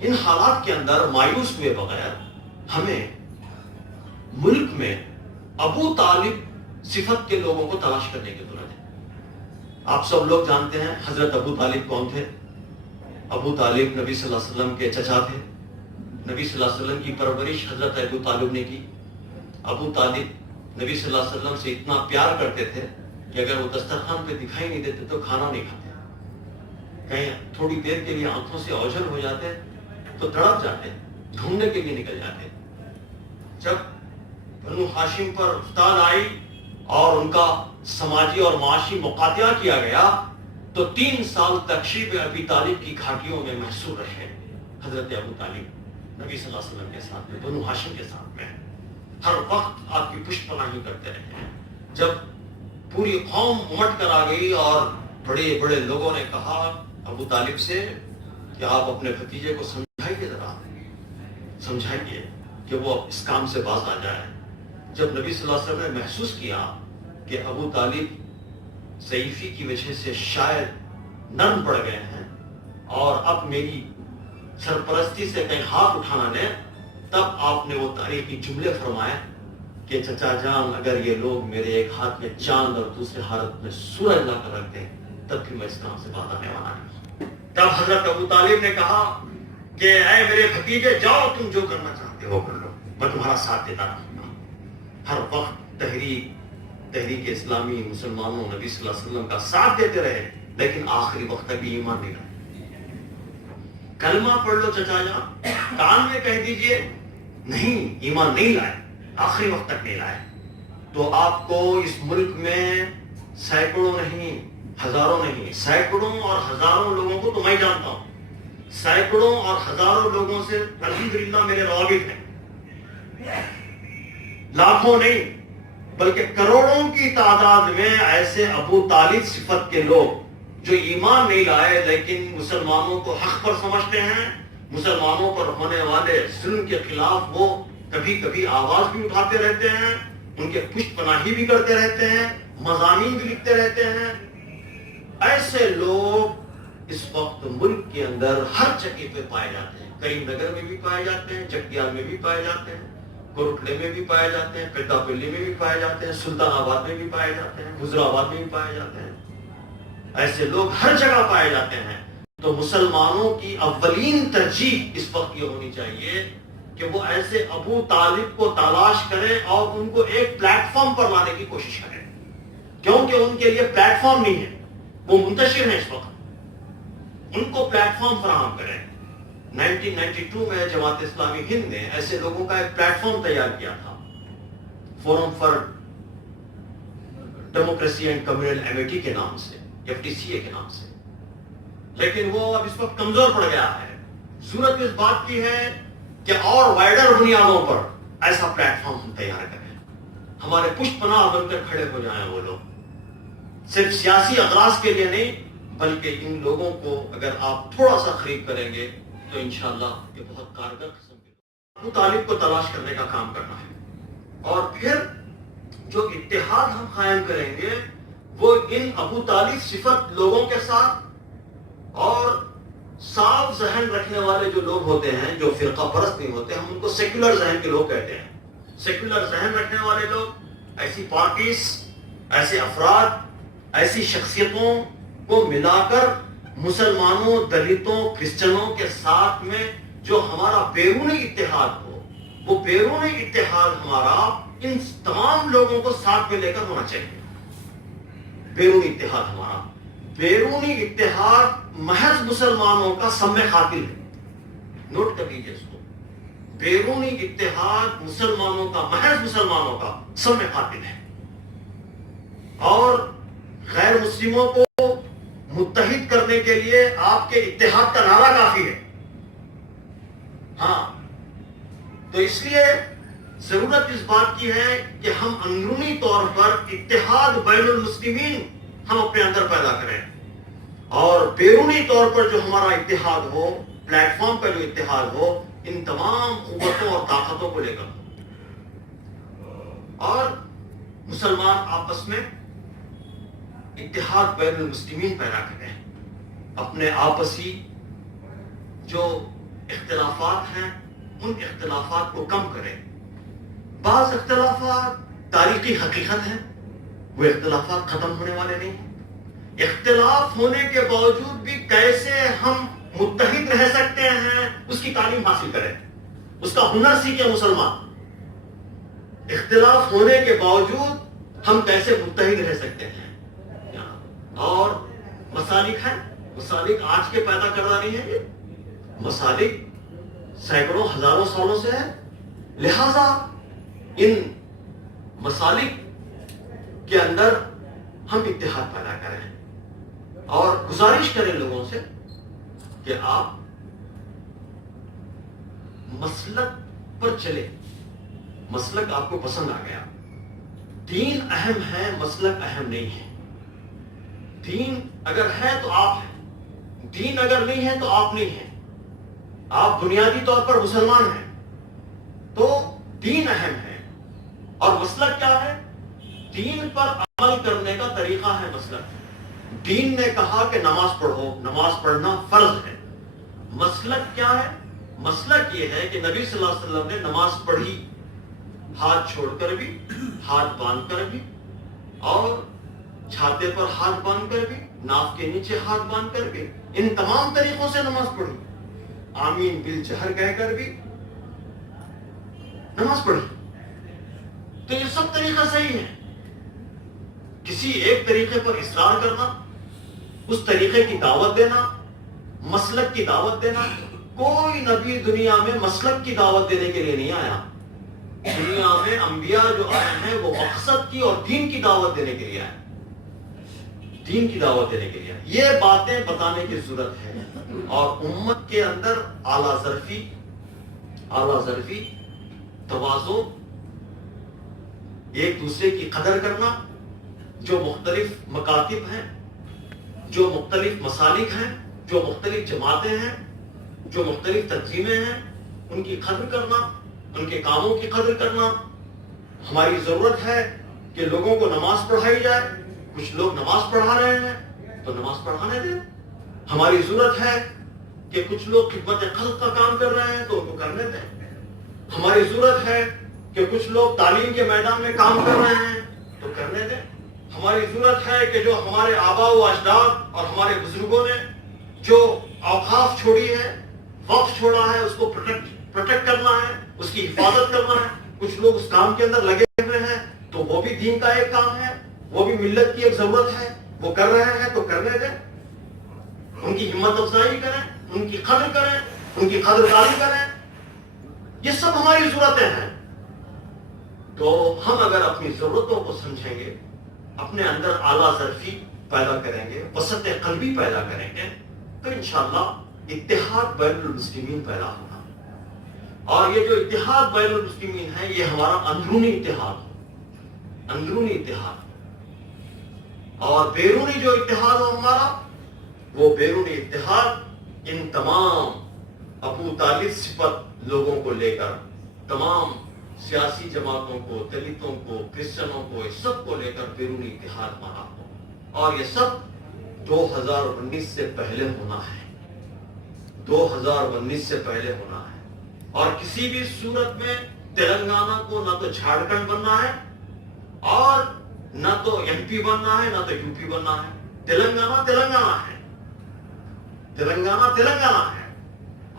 ان حالات کے اندر مایوس ہوئے بغیر ہمیں ملک میں ابو طالب صفت کے لوگوں کو تلاش کرنے کی ضرورت ہے۔ آپ سب لوگ جانتے ہیں حضرت ابو طالب کون تھے۔ ابو طالب نبی صلی اللہ علیہ وسلم کے چچا تھے۔ نبی صلی اللہ علیہ وسلم کی پرورش حضرت ابو طالب نے کی۔ ابو طالب نبی صلی اللہ علیہ وسلم سے اتنا پیار کرتے تھے کہ اگر وہ دسترخوان پہ دکھائی نہیں دیتے تو کھانا نہیں کھاتے، کہیں تھوڑی دیر کے لیے آنکھوں سے اوجھل ہو جاتے تو تڑپ جاتے، ڈھونڈنے کے لیے نکل جاتے۔ جب بنو ہاشم پر افتاد آئی اور ان کا سماجی اور معاشی مقاطعہ کیا گیا تو 3 سال تک شیب ابی طالب کی گھاٹیوں میں محصور رہے حضرت ابو طالب نبی صلی اللہ علیہ وسلم کے ساتھ میں، بنو ہاشم کے ساتھ میں، ہر وقت آپ کی پشت پناہی کرتے رہے ہیں۔ جب پوری قوم امٹ کر آ گئی اور بڑے بڑے لوگوں نے کہا ابو طالب سے کہ آپ اپنے بھتیجے کو سمجھائیے، ذرا سمجھائیے کہ وہ اس کام سے باز آ جائے۔ جب نبی صلی اللہ علیہ وسلم نے محسوس کیا کہ ابو طالب ضعیفی کی وجہ سے شاید نرم پڑ گئے ہیں اور اب میری سرپرستی سے کہیں ہاتھ اٹھانا دیں، تب آپ نے وہ تاریخی جملے فرمائے کہ چچا جان اگر یہ لوگ میرے ایک ہاتھ میں چاند اور دوسرے ہاتھ میں سورج لا کر رکھ دیں تب بھی میں اس کام سے باز آنے والا نہیں۔ تب حضرت ابو طالب نے کہا کہ اے میرے بھتیجے، جاؤ تم جو کرنا چاہتے ہو کر لو، میں تمہارا ساتھ دیتا رہوں گا۔ ہر وقت تحریک اسلامی مسلمانوں نبی صلی اللہ علیہ وسلم کا ساتھ دیتے رہے، لیکن آخری وقت تک بھی ایمان نہیں لائے۔ کلمہ پڑھ لو چچا جان، کان میں کہہ دیجئے، نہیں ایمان نہیں لائے، آخری وقت تک نہیں لائے، تو آپ کو اس ملک میں سینکڑوں نہیں، ہزاروں نہیں، سینکڑوں اور ہزاروں لوگوں کو تو میں جانتا ہوں، سینکڑوں اور ہزاروں لوگوں سے الحمدللہ میرے روابط ہیں، لاکھوں نہیں بلکہ کروڑوں کی تعداد میں ایسے ابو طالب صفت کے لوگ جو ایمان نہیں لائے لیکن مسلمانوں کو حق پر سمجھتے ہیں، مسلمانوں پر ہونے والے ظلم کے خلاف وہ کبھی کبھی آواز بھی اٹھاتے رہتے ہیں، ان کے پشت پناہی بھی کرتے رہتے ہیں، مضامین بھی لکھتے رہتے ہیں۔ ایسے لوگ اس وقت ملک کے اندر ہر جگہ پہ پائے جاتے ہیں، کریم نگر میں بھی پائے جاتے ہیں، جگتیال میں بھی پائے جاتے ہیں، کوٹلے میں بھی پائے جاتے ہیں، پیٹا پلی میں بھی پائے جاتے ہیں، سلطان آباد میں بھی پائے جاتے ہیں، حضرآباد میں بھی پائے جاتے ہیں۔ ایسے لوگ ہر جگہ پائے جاتے ہیں۔ تو مسلمانوں کی اولین ترجیح اس وقت یہ ہونی چاہیے کہ وہ ایسے ابو طالب کو تلاش کریں اور ان کو ایک پلیٹ فارم پر لانے کی کوشش کریں، کیونکہ ان کے لیے پلیٹ فارم نہیں ہے، وہ منتشر ہیں اس وقت، ان کو پلیٹ فارم فراہم کریں۔ 1992 میں جماعت اسلامی ہند نے ایسے لوگوں کا ایک پلیٹ فارم تیار کیا تھا، forum for democracy and communal amity کے نام سے، FDCA کے نام سے، لیکن وہ اب اس وقت کمزور پڑ گیا ہے۔ ضرورت اس بات کی ہے کہ اور وائڈر بنیادوں پر ایسا پلیٹ فارم ہم تیار کریں، ہمارے پشت پناہ بن کر کھڑے ہو جائیں وہ لوگ، صرف سیاسی اغراض کے لیے نہیں بلکہ ان لوگوں کو اگر آپ تھوڑا سا قریب کریں گے تو انشاءاللہ یہ بہت کارگر قسم کے ابو طالب کو تلاش کرنے کا کام کرنا ہے، اور پھر جو اتحاد ہم قائم کریں گے وہ ان ابو طالب صفت لوگوں کے ساتھ اور صاف ذہن رکھنے والے جو لوگ ہوتے ہیں، جو فرقہ پرست نہیں ہوتے، ہم ان کو سیکولر ذہن کے لوگ کہتے ہیں۔ سیکولر ذہن رکھنے والے لوگ، ایسی پارٹیز، ایسے افراد، ایسی شخصیتوں کو ملا کر مسلمانوں، دلتوں، کرسچنوں کے ساتھ میں جو ہمارا بیرونی اتحاد ہو، وہ بیرونی اتحاد ہمارا ان تمام لوگوں کو ساتھ میں لے کر ہونا چاہیے۔ بیرونی اتحاد ہمارا، بیرونی اتحاد محض مسلمانوں کا سم قاتل ہے، نوٹ کر لیجیے اس کو، بیرونی اتحاد مسلمانوں کا، محض مسلمانوں کا سم قاتل ہے، اور غیر مسلموں کو متحد کرنے کے لیے آپ کے اتحاد کا نعرہ کافی ہے۔ ہاں، تو اس لیے ضرورت اس بات کی ہے کہ ہم اندرونی طور پر اتحاد بین المسلمین ہم اپنے اندر پیدا کریں، اور بیرونی طور پر جو ہمارا اتحاد ہو، پلیٹ فارم کا جو اتحاد ہو، ان تمام قوتوں اور طاقتوں کو لے کر ہو، اور مسلمان آپس میں اتحاد بین المسلمین پیدا کریں، اپنے آپسی جو اختلافات ہیں ان اختلافات کو کم کریں۔ بعض اختلافات تاریخی حقیقت ہیں، وہ اختلافات ختم ہونے والے نہیں ہیں، اختلاف ہونے کے باوجود بھی کیسے ہم متحد رہ سکتے ہیں اس کی تعلیم حاصل کریں، اس کا ہنر سیکھیں مسلمان۔ اختلاف ہونے کے باوجود ہم کیسے متحد رہ سکتے ہیں، اور مسالک ہیں، مسالک آج کے پیدا کردہ نہیں ہیں، یہ مسالک سینکڑوں ہزاروں سالوں سے ہے، لہذا ان مسالک کے اندر ہم اتحاد پیدا کریں، اور گزارش کریں لوگوں سے کہ آپ مسلک پر چلیں۔ مسلک آپ کو پسند آ گیا، دین اہم ہے، مسلک اہم نہیں ہے۔ دین اگر ہے تو آپ ہیں، دین اگر نہیں ہے تو آپ نہیں ہیں۔ آپ بنیادی طور پر مسلمان ہیں تو دین اہم ہے، اور مسلک کیا ہے؟ دین پر عمل کرنے کا طریقہ ہے مسلک۔ دین نے کہا کہ نماز پڑھو، نماز پڑھنا فرض ہے۔ مسلک کیا ہے؟ مسلک یہ ہے کہ نبی صلی اللہ علیہ وسلم نے نماز پڑھی، ہاتھ چھوڑ کر بھی، ہاتھ باندھ کر بھی، اور چھاتے پر ہاتھ باندھ کر بھی، ناف کے نیچے ہاتھ باندھ کر بھی، ان تمام طریقوں سے نماز پڑھی، آمین بالجہر کہہ کر بھی نماز پڑھی۔ تو یہ سب طریقہ صحیح ہے۔ کسی ایک طریقے پر اصرار کرنا، اس طریقے کی دعوت دینا، مسلک کی دعوت دینا، کوئی نبی دنیا میں مسلک کی دعوت دینے کے لیے نہیں آیا۔ دنیا میں انبیاء جو آئے ہیں وہ مقصد کی اور دین کی دعوت دینے کے لیے آئے، دین کی دعوت دینے کے لیے آئے۔ یہ باتیں بتانے کی ضرورت ہے، اور امت کے اندر اعلیٰ ظرفی، تواضع، ایک دوسرے کی قدر کرنا، جو مختلف مکاتب ہیں، جو مختلف مسالک ہیں، جو مختلف جماعتیں ہیں، جو مختلف تنظیمیں ہیں، ان کی قدر کرنا، ان کے کاموں کی قدر کرنا۔ ہماری ضرورت ہے کہ لوگوں کو نماز پڑھائی جائے، کچھ لوگ نماز پڑھا رہے ہیں تو نماز پڑھانے دیں۔ ہماری ضرورت ہے کہ کچھ لوگ خدمت خلق کا کام کر رہے ہیں تو ان کو کرنے دیں۔ ہماری ضرورت ہے کہ کچھ لوگ تعلیم کے میدان میں کام کر رہے ہیں تو کرنے دیں۔ ہماری ضرورت ہے کہ جو ہمارے آباء و اجداد اور ہمارے بزرگوں نے جو اوقاف چھوڑی ہے، وقف چھوڑا ہے، اس کو پروٹیکٹ کرنا ہے، اس کی حفاظت کرنا ہے. کچھ لوگ اس کام کے اندر لگے ہوئے ہیں، تو وہ بھی دین کا ایک کام ہے، وہ بھی ملت کی ایک ضرورت ہے. وہ کر رہے ہیں تو کرنے دیں، ان کی ہمت افزائی کریں، ان کی قدر کریں، ان کی قدردانی کریں. یہ سب ہماری ضرورتیں ہیں. تو ہم اگر اپنی ضرورتوں کو سمجھیں گے، اپنے اندر اعلیٰ ظرفی پیدا کریں گے، وسعت قلبی پیدا کریں گے، تو انشاءاللہ اتحاد بین المسلمین پیدا ہوگا. اور یہ جو اتحاد بین المسلمین ہے، یہ ہمارا اندرونی اتحاد ہو، اندرونی اتحاد. اور بیرونی جو اتحاد ہو ہمارا، وہ بیرونی اتحاد ان تمام ابو طالب صفت لوگوں کو لے کر، تمام سیاسی جماعتوں کو، دلتوں کو، کرسچنوں کو، اس سب کو لے کر بیرونی اتحاد ہمارا ہو. اور یہ سب 2019 سے پہلے ہونا ہے، 2019 سے پہلے ہونا ہے. اور کسی بھی صورت میں تلنگانہ کو نہ تو جھارکھنڈ بننا ہے، اور نہ تو ایم پی بننا ہے، نہ تو یو پی بننا ہے. تلنگانہ تلنگانہ ہے، تلنگانہ تلنگانہ ہے.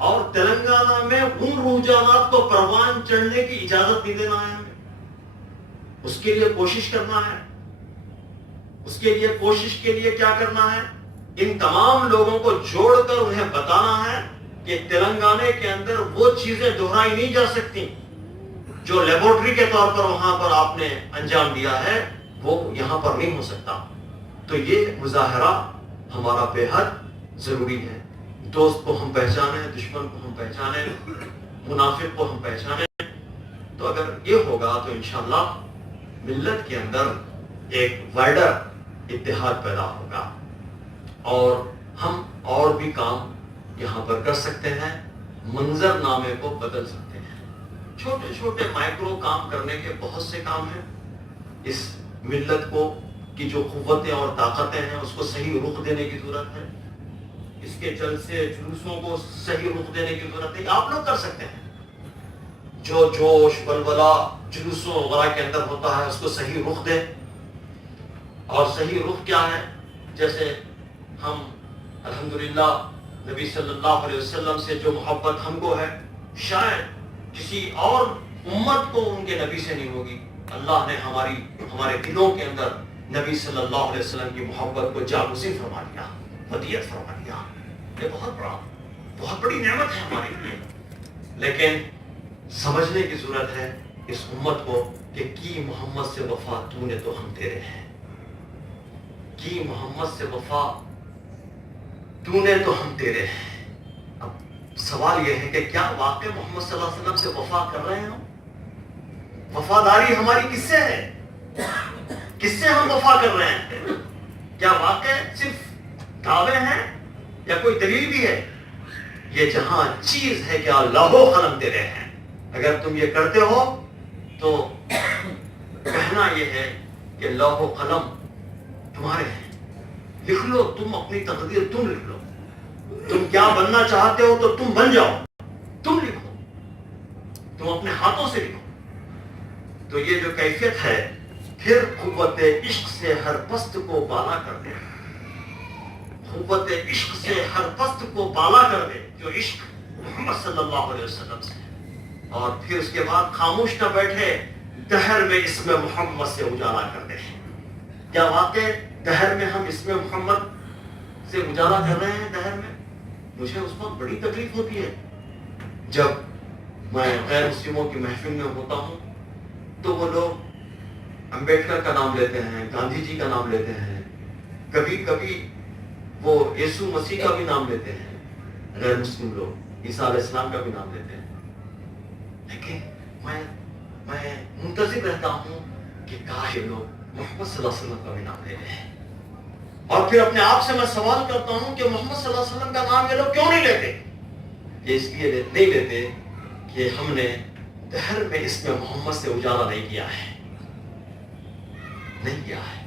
اور تلنگانہ میں ان رجحانات کو پروان چڑھنے کی اجازت نہیں دینا ہے ہمیں. اس کے لیے کوشش کرنا ہے. اس کے لیے کوشش کے لیے کیا کرنا ہے؟ ان تمام لوگوں کو جوڑ کر انہیں بتانا ہے کہ تلنگانہ کے اندر وہ چیزیں دہرائی نہیں جا سکتی جو لیبورٹری کے طور پر وہاں پر آپ نے انجام دیا ہے، وہ یہاں پر نہیں ہو سکتا. تو یہ مظاہرہ ہمارا بے حد ضروری ہے. دوست کو ہم پہچانیں، دشمن کو ہم پہچانیں، منافق کو ہم پہچانیں. تو اگر یہ ہوگا تو انشاءاللہ ملت کے اندر ایک وائڈر اتحاد پیدا ہوگا، اور ہم اور بھی کام یہاں پر کر سکتے ہیں، منظر نامے کو بدل سکتے ہیں. چھوٹے چھوٹے مائکرو کام کرنے کے بہت سے کام ہیں. اس ملت کو کی جو قوتیں اور طاقتیں ہیں، اس کو صحیح رخ دینے کی ضرورت ہے. اس کے جلسے جلوسوں کو صحیح رخ دینے کی ضرورت ہے. آپ لوگ کر سکتے ہیں. جو جوش بلبلہ جلوسوں وغیرہ کے اندر ہوتا ہے، اس کو صحیح رخ دیں. اور صحیح رخ کیا ہے؟ جیسے ہم الحمدللہ نبی صلی اللہ علیہ وسلم سے جو محبت ہم کو ہے، شاید کسی اور امت کو ان کے نبی سے نہیں ہوگی. اللہ نے ہمارے دلوں کے اندر نبی صلی اللہ علیہ وسلم کی محبت کو جاگزین فرما دیا، ودیعت فرما دیا. یہ بہت بڑی نعمت ہے ہمارے لیے. لیکن سمجھنے کی ضرورت ہے اس امت کو کہ کی محمد سے وفا تو نے تو ہم تیرے ہیں. کی محمد سے وفا تو نے تو ہم تیرے ہیں. اب سوال یہ ہے کہ کیا واقع محمد صلی اللہ علیہ وسلم سے وفا کر رہے ہیں ہم؟ وفاداری ہماری کس سے ہے؟ کس سے ہم وفا کر رہے ہیں؟ کیا واقع صرف دعوے ہیں یا کوئی دلیل بھی ہے؟ یہ جہاں چیز ہے کہ اللہ و قلم تیرے ہیں. اگر تم یہ کرتے ہو تو کہنا یہ ہے کہ لوح و قلم تمہارے ہیں. لکھ لو، تم اپنی تقدیر تم لکھ لو. تم کیا بننا چاہتے ہو تو تم بن جاؤ. تم لکھو، تم اپنے ہاتھوں سے لکھو. تو یہ جو کیفیت ہے، پھر قوت عشق سے ہر پست کو بالا کر دے. قوت عشق سے ہر پست کو بالا کر دے، جو عشق محمد صلی اللہ علیہ وسلم سے. اور پھر اس کے بعد خاموش نہ بیٹھے، دہر میں اسم محمد سے اجالا کر دے. کیا واقع دہر میں ہم اسم محمد سے اجالا کر رہے ہیں؟ دہر میں مجھے اس وقت بڑی تکلیف ہوتی ہے جب میں غیر مسلموں کی محفل میں ہوتا ہوں تو وہ لوگ امبیڈکر کا نام لیتے ہیں، گاندھی جی کا نام لیتے ہیں، کبھی کبھی وہ یسوع مسیح کا بھی نام لیتے ہیں. غیر مسلم لوگ عیسیٰ علیہ السلام کا بھی نام لیتے ہیں. لیکن میں منتظر رہتا ہوں کہ کاش یہ لوگ محمد صلی اللہ علیہ وسلم کا بھی نام لے لیں. اور پھر اپنے آپ سے میں سوال کرتا ہوں کہ محمد صلی اللہ علیہ وسلم کا نام یہ لوگ کیوں نہیں لیتے؟ یہ اس لیے نہیں لیتے کہ ہم نے دہر میں اسم محمد سے اجالا نہیں کیا ہے، نہیں کیا ہے.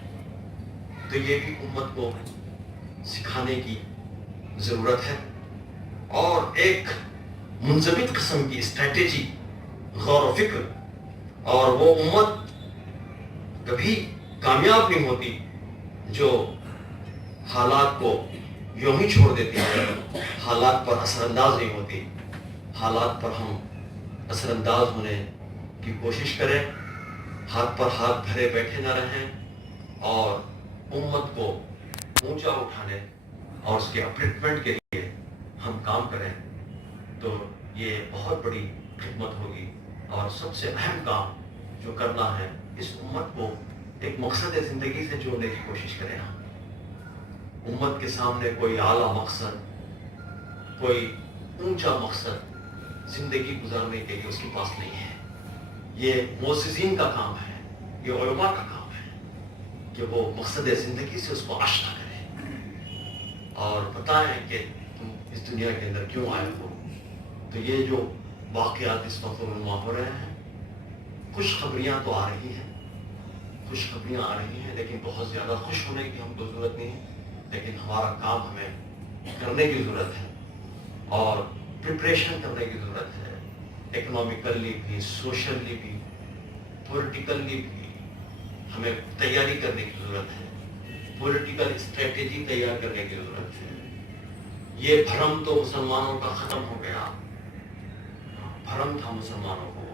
تو یہ بھی امت کو سکھانے کی ضرورت ہے. اور ایک منضبط قسم کی اسٹریٹجی، غور و فکر. اور وہ امت کبھی کامیاب نہیں ہوتی جو حالات کو یوں ہی چھوڑ دیتی ہے، حالات پر اثر انداز نہیں ہوتی. حالات پر ہم اثر انداز ہونے کی کوشش کریں، ہاتھ پر ہاتھ دھرے بیٹھے نہ رہیں، اور امت کو اونچا اٹھانے اور اس کے اپلفٹمنٹ کے لیے ہم کام کریں، تو یہ بہت بڑی خدمت ہوگی. اور سب سے اہم کام جو کرنا ہے، اس امت کو ایک مقصد زندگی سے جوڑنے کی کوشش کریں. ہم امت کے سامنے کوئی اعلیٰ مقصد، کوئی اونچا مقصد زندگی گزارنے کے لیے اس کے پاس نہیں ہے. یہ موسسین کا کام ہے، یہ علماء کا کام ہے کہ وہ مقصد زندگی سے اس کو آشنا کریں اور بتائیں کہ تم اس دنیا کے اندر کیوں آئے ہو. تو یہ جو واقعات اس وقت رونما ہو رہے ہیں، خوشخبریاں تو آ رہی ہیں، خوشخبریاں آ رہی ہیں، لیکن بہت زیادہ خوش ہونے کی ہم کو ضرورت نہیں ہے. لیکن ہمارا کام ہمیں کرنے کی ضرورت ہے اور پریپریشن کرنے کی ضرورت ہے، اکنامکلی بھی، سوشلی بھی، پولیٹیکلی بھی ہمیں تیاری کرنے کی ضرورت ہے، پولیٹیکل اسٹریٹجی تیار کرنے کی ضرورت ہے. یہ بھرم تو مسلمانوں کا ختم ہو گیا، بھرم تھا مسلمانوں کو.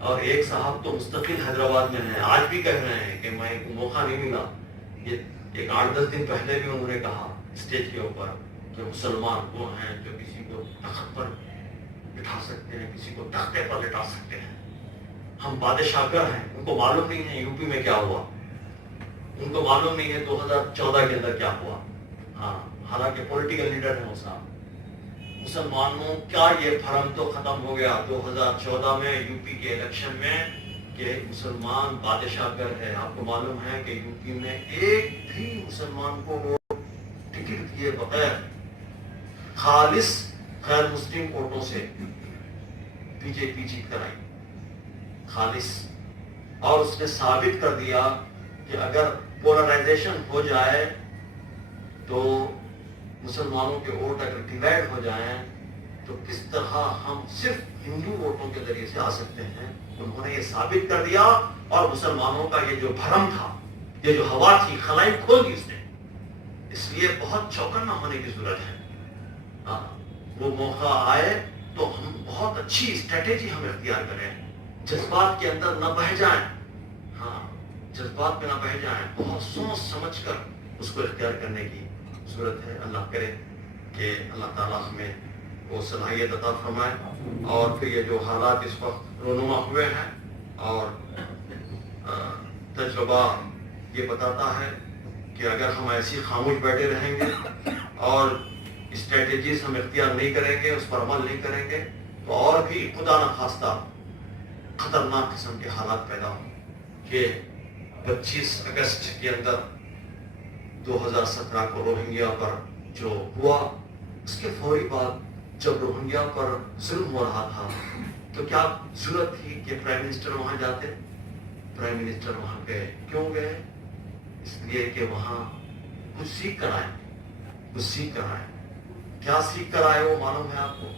اور ایک صاحب تو مستقل حیدرآباد میں ہیں، آج بھی کہہ رہے ہیں کہ میں موقع نہیں ملا. یہ ایک 8-10 دن پہلے بھی انہوں نے کہا اسٹیج کے اوپر کہ مسلمان وہ ہیں جو کسی کو تخت پر بٹھا سکتے ہیں، کسی کو تختے پر لٹا سکتے ہیں. ہم بادشاہ گر ہیں، ان کو معلوم نہیں ہے یو پی میں کیا ہوا، ان کو معلوم نہیں ہے 2014 کے اندر کیا ہوا. ہاں، حالانکہ پولیٹیکل لیڈر ہیں وہ صاحب. مسلمانوں کیا یہ بھرم تو ختم ہو گیا 2014 میں یو پی کے الیکشن میں کہ مسلمان بادشاہ گر ہے. آپ کو معلوم ہے کہ یو پی میں ایک بھی مسلمان کو وہ ٹکٹ دیے بغیر خالص غیر مسلم ووٹوں سے بی جے پی جیت کر آئی، خالص. اور اس نے ثابت کر دیا کہ اگر پولرائزیشن ہو جائے تو مسلمانوں کے ووٹ اگر ڈیوائڈ ہو جائیں تو کس طرح ہم صرف ہندو ووٹوں کے ذریعے سے آ سکتے ہیں. انہوں نے یہ ثابت کر دیا اور مسلمانوں کا یہ جو بھرم تھا، یہ جو ہوا تھی، خلائی کھول دی اس نے. اس لیے بہت چوکنا ہونے کی ضرورت ہے. وہ موقع آئے تو ہم بہت اچھی اسٹریٹجی ہم اختیار کریں، جذبات کے اندر نہ بہہ جائیں. ہاں، جذبات میں نہ بہہ جائیں، بہت سوچ سمجھ کر اس کو اختیار کرنے کی ضرورت ہے. اللہ کرے کہ اللہ تعالیٰ ہمیں وہ صلاحیت عطا فرمائے. اور پھر یہ جو حالات اس وقت رونما ہوئے ہیں، اور تجربہ یہ بتاتا ہے کہ اگر ہم ایسی خاموش بیٹھے رہیں گے اور اسٹریٹجیز ہم اختیار نہیں کریں گے، اس پر عمل نہیں کریں گے، تو اور بھی خدا نخواستہ خطرناک قسم کے حالات پیدا ہوں. کہ 25 اگست کے اندر 2017 کو روہنگیا پر جو ہوا، اس کے فوری بعد جب روہنگیا پر ظلم ہو رہا تھا تو کیا ضرورت تھی کہ پرائم منسٹر وہاں جاتے؟ پرائم منسٹر وہاں گئے. کیوں گئے؟ اس لیے کہ وہاں کچھ سیکھ کر آئے، کچھ سیکھ کر آئے. کیا سیکھ کر آئے وہ معلوم ہے آپ کو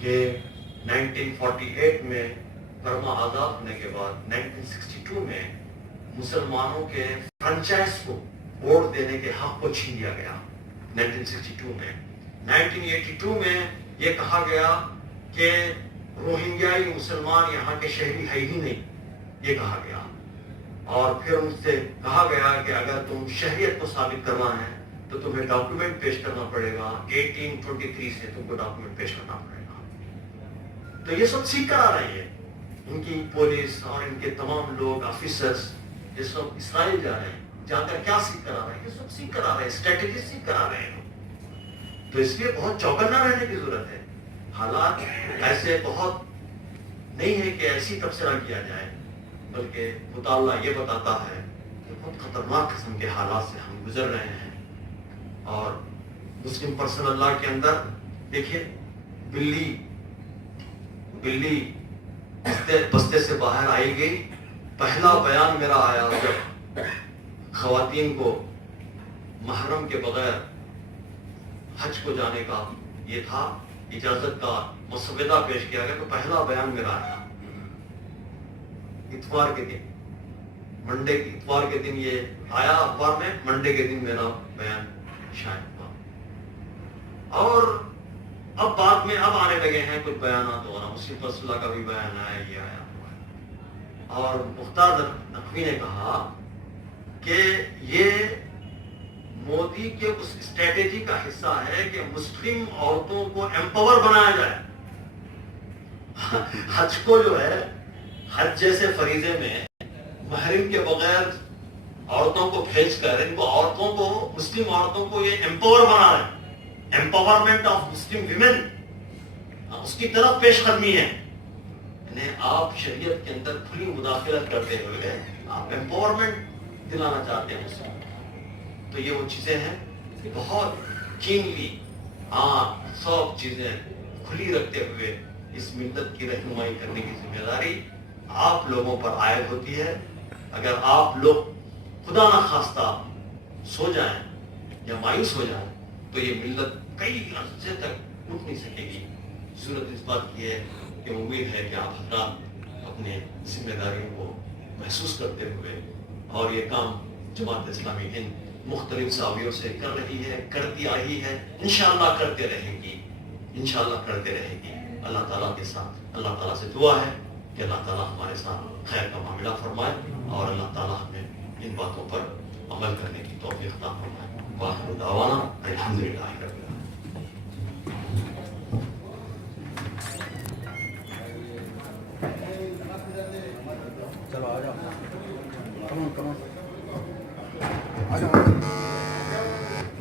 کہ 1948 میں برما آزاد ہونے کے بعد 1962 میں مسلمانوں کے فرنچائز کو ووٹ دینے کے حق کو چھین لیا گیا. 1962 میں 1982 میں یہ کہا گیا کہ روہنگیائی مسلمان یہاں کے شہری ہے ہی نہیں، یہ کہا گیا. اور پھر ان سے کہا گیا کہ اگر تم شہریت کو ثابت کرنا ہے تو تمہیں ڈاکومنٹ پیش کرنا پڑے گا، 1823 سے تم کو ڈاکومنٹ پیش کرنا پڑے گا. تو یہ سب سیکھ کر آ رہی ہے. ان کی پولیس اور ان کے تمام لوگ آفیسرز یہ سب اسرائیل جا رہے ہیں، جا کر کیا سیکھ کر آ رہے ہیں؟ یہ سب سیکھ کر آ رہے ہیں، اسٹریٹجی سیکھ کر آ رہے ہیں. تو اس لیے بہت چوکنا رہنے کی ضرورت ہے. حالات ایسے بہت نہیں ہے کہ ایسی تبصرہ کیا جائے، بلکہ مطالعہ یہ بتاتا ہے کہ بہت خطرناک قسم کے حالات سے ہم گزر رہے ہیں. اور مسلم پرسنل اللہ کے اندر دیکھیے، بلی بستے سے باہر آئی گئی. پہلا بیان میرا آیا جب خواتین کو محرم کے بغیر حج کو جانے کا یہ تھا، اجازت کا مسودہ پیش کیا گیا، تو پہلا بیان میرا آیا اتوار کے دن، منڈے اتوار کے دن یہ آیا اخبار میں، منڈے کے دن میرا بیان شائع ہوا. اور اب بعد میں اب آنے لگے ہیں کچھ بیانات وغیرہ، مسلم رسول اللہ کا بھی بیان آیا، یہ آیا ہوا ہے۔ اور مختار نقوی نے کہا کہ یہ مودی کے اس اسٹریٹجی کا حصہ ہے کہ مسلم عورتوں کو ایمپاور بنایا جائے۔ حج کو جو ہے، حج جیسے فریضے میں محرم کے بغیر عورتوں کو بھیج کر ان کو عورتوں کو، مسلم عورتوں کو یہ ایمپاور بنا رہے ہیں، ایمپاورمنٹ آف مسلم ویمن، اس کی طرف پیش قدمی ہے۔ یعنی آپ شریعت کے اندر کھلی مداخلت کرتے ہوئے آپ ایمپاورمنٹ دلانا چاہتے ہیں مسلم۔ تو یہ وہ چیزیں ہیں کہ بہت کینلی سب چیزیں کھلی رکھتے ہوئے اس ملت کی رہنمائی کرنے کی ذمہ داری آپ لوگوں پر عائد ہوتی ہے۔ اگر آپ لوگ خدا نہ خواستہ سو جائیں یا مایوس ہو جائیں تو یہ ملت کئی عرصے تک اٹھ نہیں سکے گی۔ صورت اس بات کی ہے کہ امید ہے کہ آپ حضرات اپنے ذمہ داریوں کو محسوس کرتے ہوئے، اور یہ کام جماعت اسلامی ہند مختلف زاویوں سے کر رہی ہے، کرتی آئی ہے، انشاءاللہ کرتے رہے گی، انشاءاللہ کرتے رہے گی۔ اللہ تعالیٰ کے ساتھ، اللہ تعالیٰ سے دعا ہے کہ اللہ تعالیٰ ہمارے ساتھ خیر کا معاملہ فرمائے، اور اللہ تعالیٰ ہمیں ان باتوں پر عمل کرنے کی توفیق عطا فرمائے۔ وآخر دعوانا الحمدللہ رب العالمین۔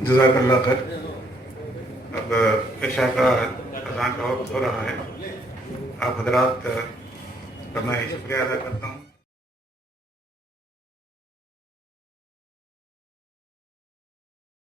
جزاک اللہ خیر۔ اب عشاء کا اذان کا وقت ہو رہا ہے، آپ حضرات کا میں شکریہ ادا کرتا ہوں۔